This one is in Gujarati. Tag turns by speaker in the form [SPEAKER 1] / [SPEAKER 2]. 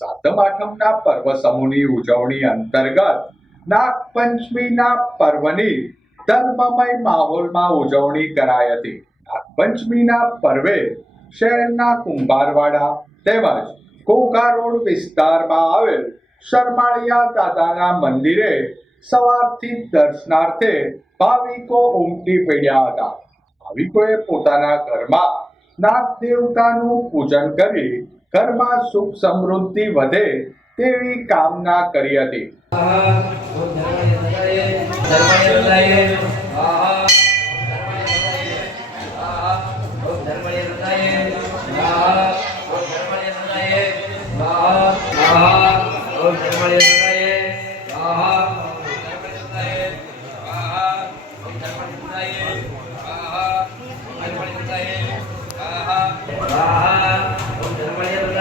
[SPEAKER 1] સાતમ આઠમના પર્વ સમૂહની ઉજવણી અંતર્ગત નાગપંચમીના પર્વની ધર્મમય માહોલમાં ઉજવણી કરાઈ હતી. નાગપંચમીના પર્વે શહેરના કુંભારવાડા તેમજ ઘોઘા રોડ વિસ્તારમાં આવેલ શરમાળિયા દાદાના મંદિરે સવારથી દર્શનાર્થે ભાવિકો ઉમટી પડ્યા હતા. ભાવિકોએ પોતાના ઘરમાં નાગ દેવતાનું પૂજન કરી ઘરમાં સુખ સમૃદ્ધિ વધે તેવી કામના કરી હતી